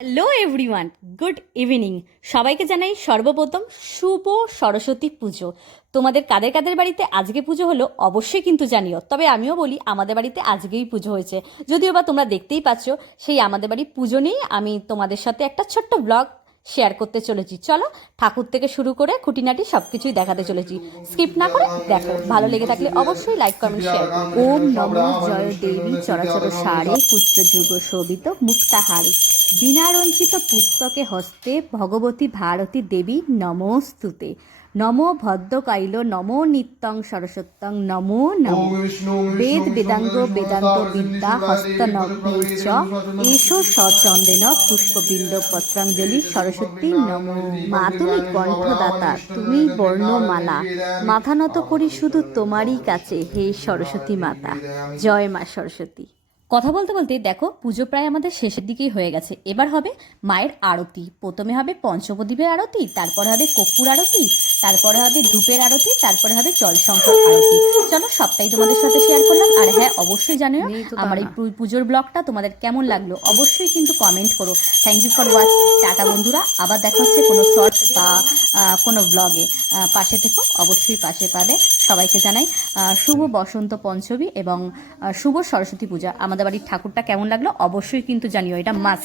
Hello everyone, good evening. সবাইকে জানাই সর্বপ্রথম শুভ সরস্বতী পুজো। তোমাদের কাদের কাদের বাড়িতে আজকে পুজো হলো অবশ্যই কিন্তু জানিও। তবে আমিও বলি আমাদের বাড়িতে আজকেই পুজো হয়েছে, যদিও বা তোমরা দেখতেই পাচ্ছ। সেই আমাদের বাড়ির পুজো নিয়েই আমি তোমাদের সাথে একটা ছোট্ট ব্লগ শেয়ার করতে চলেছি। চলো, ঠাকুর থেকে শুরু করে খুঁটিনাটি সব কিছুই দেখাতে চলেছি। স্কিপ না করে দেখো, ভালো লেগে থাকলে অবশ্যই লাইক কমেন্ট শেয়ার। ওম নমো জয় দেবী চরাচর সারে পুত্রযুগ শোভিত মুক্তাহারি বীণারঞ্চিত পুস্তকে হস্তে ভগবতী ভারতী দেবী নমস্তুতে। নমো ভদ্রকাইল নমো নিত্যং সরস্বত্যং নমো নমো বেদ বেদাঙ্গ বেদান্ত বিদ্যা হস্তনভৈচ এষো সচন্দেন পুষ্পবিন্দ পত্রাঞ্জলি সরস্বতী নমো। মা তুমি কণ্ঠদাতা, তুমি বর্ণমালা, মাথা নত করি শুধু তোমারই কাছে, হে সরস্বতী মাতা। জয় মা সরস্বতী। কথা বলতে বলতে দেখো, পুজো প্রায় আমাদের শেষের দিকেই হয়ে গেছে। এবার হবে মায়ের আরতি। প্রথমে হবে পঞ্চপ্রদীপের আরতি, তারপরে হবে কর্পূর আরতি, তারপরে হবে ধূপের আরতি, তারপরে হবে জলশঙ্কর আরতি। চলো, সবটাই তোমাদের সাথে শেয়ার করলাম। আর হ্যাঁ, অবশ্যই জানিও আমার এই পুজোর ব্লগটা তোমাদের কেমন লাগলো, অবশ্যই কিন্তু কমেন্ট করো। Thank you for watching. টাটা বন্ধুরা, আবার দেখা হচ্ছে কোনো শর্টস বা কোনো ব্লগে। পাশে থেকো, অবশ্যই পাশে পাবে। সবাইকে জানাই শুভ বসন্ত পঞ্চমী এবং শুভ সরস্বতী পূজা। আমাদের বাড়ির ঠাকুরটা কেমন লাগলো অবশ্যই কিন্তু জানিও, এটা মাস্ট।